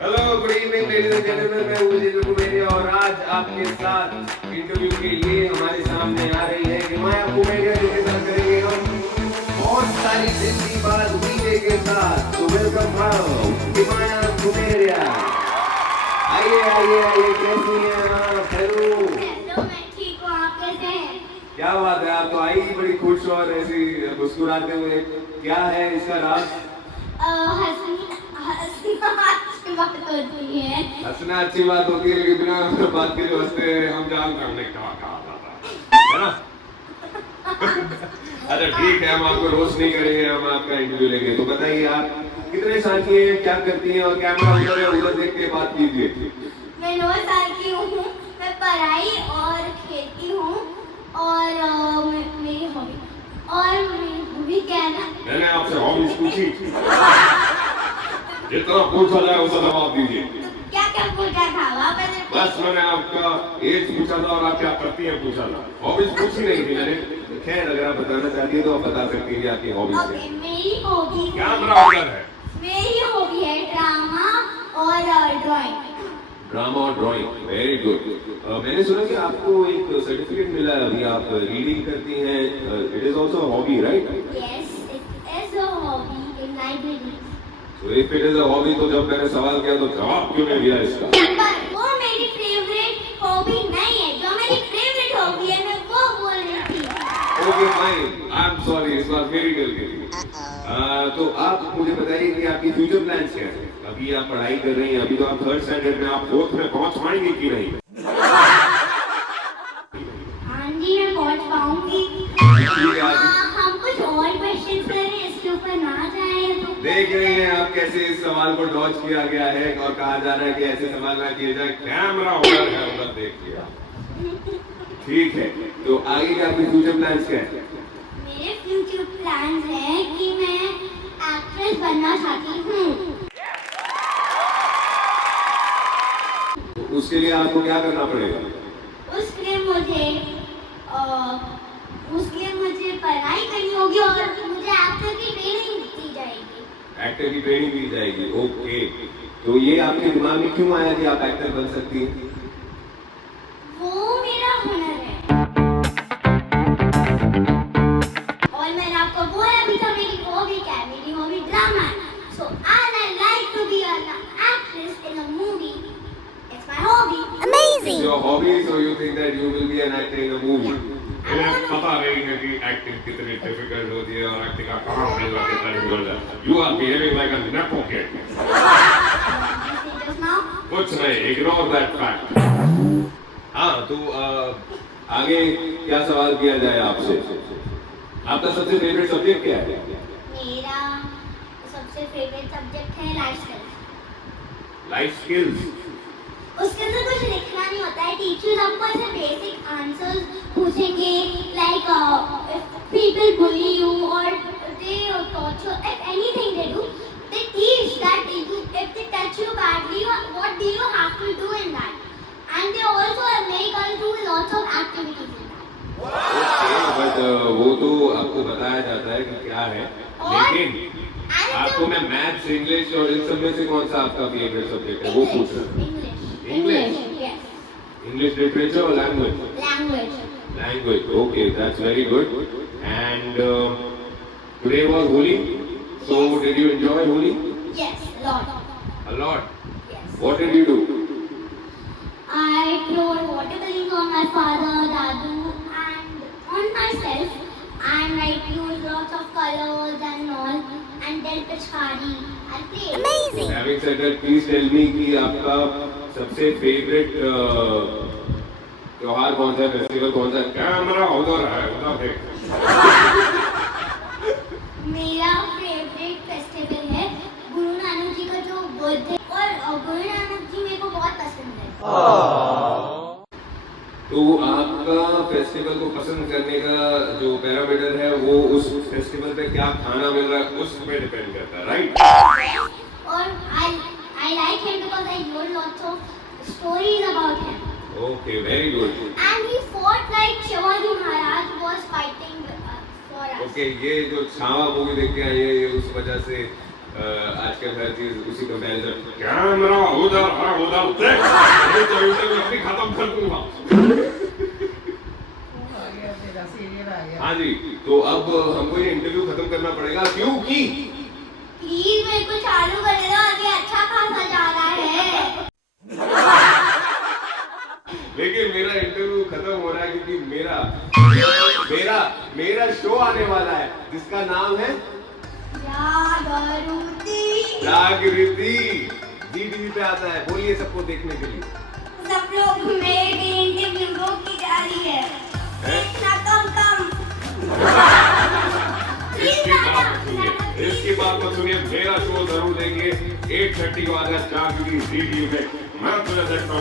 Hello good evening ladies and gentleman, मैं हूं जिजू कुमेरिया और आज आपके साथ इंटरव्यू के लिए हमारे सामने आ रही है हिमाया कुमेरिया, जिनके साथ करेंगे हम बहुत सारी जिंदगी बात डीजे के साथ। तो वेलकम हिमाया कुमेरिया। आइए आइए आइए, कैसी हैं आप? हेलो। हेलो, मैं ठीक हूँ, आप कैसे हैं? क्या बात है, आप तो आई ही बड़ी खुश और ऐसी मुस्कुराते हुए। क्या है इसका राज? हंसना अच्छी बात होती है। हंसना अच्छी बात होती है, लेकिन बिना बात के जो हंसते हैं हम जानते हैं हमने क्या कहा जाता है ना। अच्छा ठीक है, हम आपको रोस्ट नहीं करेंगे, हम आपका इंटरव्यू लेंगे। तो बताइए आप कितने साल की हैं, क्या करती हैं और कैमरा उधर है, उधर देख के बात कीजिए। मैं 9 साल की हूँ। मैं पढ़ाई और खेलती हूँ और मेरी हॉबी क्या है ना? मैंने आपसे हॉबीज पूछी, जितना पूछा जाए उतना जवाब दीजिए। तो क्या क्या पूछा था वापस? बस मैंने आपका एज पूछा था और आप क्या करती हैं पूछा था, हॉबीज पूछी नहीं थी मैंने। खैर अगर आप बताना चाहती है तो आप बता सकती हैं आपकी हॉबीज ओके, है। मेरी हॉबी कैमरा उधर है। मेरी हॉबी है ड्रामा और ड्राइंग। ड्रामा और ड्राइंग, वेरी गुड। मैंने सुना कि आपको एक सर्टिफिकेट मिला है अभी, आप रीडिंग करती हैं। It is also hobby right? Yes, it is a hobby in library. तो if it is a hobby, तो जब मैंने सवाल किया तो जवाब क्यों नहीं दिया इसका? पर वो मेरी फेवरेट हॉबी नहीं है, जो मेरी फेवरेट हॉबी है मैं वो बोल रही थी। Okay fine, I am sorry, इस बार मेरी गलती थी। तो आप मुझे बताइए कि आपकी फ्यूचर प्लान्स क्या है? अभी आप पढ़ाई कर रही हैं, अभी तो आप थर्ड स्टैंडर्ड में, आप फोर्थ में पहुंच पाएंगे कि नहीं? हाँ जी, मैं पहुंच पाऊंगी। ठीक है, आप हम कुछ और क्वेश्चंस करें, इसके ऊपर ना जाए तो। देख रही हैं आप कैसे इस सवाल को डॉज किया गया है और कहा जा रहा है कि ऐसे सवाल ना किए जाए, कैमरा उधर है, उधर देखिए। ठीक है, तो आगे के आपके फ्यूचर प्लान्स क्या है? मेरे फ्यूचर प्लान्स हैं कि मैं एक्ट्रेस बनना चाहती हूँ। तो उसके लिए आपको क्या करना पड़ेगा? उसके लिए मुझे पढ़ाई करनी होगी और मुझे एक्टर की ट्रेनिंग दी जाएगी। एक्टर की ट्रेनिंग दी जाएगी, ओके। तो ये आपके दिमाग में क्यों आया कि आप एक्टर बन सकती हैं? वो मेरा हुनर है। और मैंने आपको बोला भी था मेरी हॉबी क्या है, मेरी हॉबी ड्रामा है। So I like to be an actress in a movie. It's my hobby. Amazing. Your hobby, so you think that you will be an actor in a movie? मुझे पता नहीं है कि acting कितनी difficult होती है और एक्टिंग का कहाँ मिलना कितना डिफिकल्ट है। You are behaving like a nepo kid. Just now. कुछ नहीं, ignore that fact. हाँ, तो आगे क्या सवाल किया जाए आपसे? आपका सबसे फेवरेट सब्जेक्ट क्या है? मेरा सबसे फेवरेट सब्जेक्ट है लाइफ स्किल्स। Life skills. उसके अंदर कुछ लिखना नहीं होता है, टीचर्स आपको ऐसे बेसिक आंसर्स पूछेंगे like people bully you or they torture, if anything they do, they teach that if they touch you badly, what do you have to do in that, and they also make us do lots of activities in that. But वो तो आपको बताया जाता है कि क्या है, लेकिन आपको मैं मैथ्स, इंग्लिश और इन सब में से कौन सा आपका फेवरेट सब्जेक्ट है वो पूछ रहा हूँ। English. Yes. English literature or language? Language. Language. Okay, that's very good. And today was Holi. So did you enjoy Holi? Yes, a lot. A lot. Yes. What did you do? I poured water balloons on my father, Dadu, and on myself, and I used lots of colors and all, and then Pichkari and played. Amazing. Having said that, please tell me कि आपका सबसे favourite त्योहार कौन सा है, festival कौन सा है? कैमरा उधर है, उधर देख। मेरा फेवरेट फेस्टिवल है गुरु नानक जी का जो बर्थडे, और गुरु नानक जी मेरे को बहुत पसंद है। तो आपका फेस्टिवल को पसंद करने का जो पैरामीटर है वो उस फेस्टिवल पे क्या खाना मिल रहा है उस पे डिपेंड करता है, राइट? और I like him because I know lots of stories about him. Okay, very good. And he fought like Shivaji Maharaj was fighting for us. Okay, ये जो छावा मूवी देख के आए हैं, ये उस वजह से आजकल हर चीज उसी कंपैरिजन, कैमरा उधर है, उधर देख, ये तो इंटरव्यू अभी खत्म कर दूंगा। हाँ जी, तो अब हमको ये इंटरव्यू खत्म करना पड़ेगा क्योंकि प्लीज मेरे को चालू कर दो, अभी अच्छा खासा जा रहा है। लेकिन मेरा इंटरव्यू खत्म हो रहा है क्योंकि मेरा मेरा शो आने वाला है जिसका नाम है जागृति। जी टीवी पे आता है, बोलिए सबको देखने के लिए। सब लोग मेरी इंटरव्यू रोकी जा रही है, देखना कम इसकी बात मत सुनिए, मेरा शो जरूर देंगे 8:30 को आएगा जागृति जी टीवी पे। मैं तुझे देखता हूँ।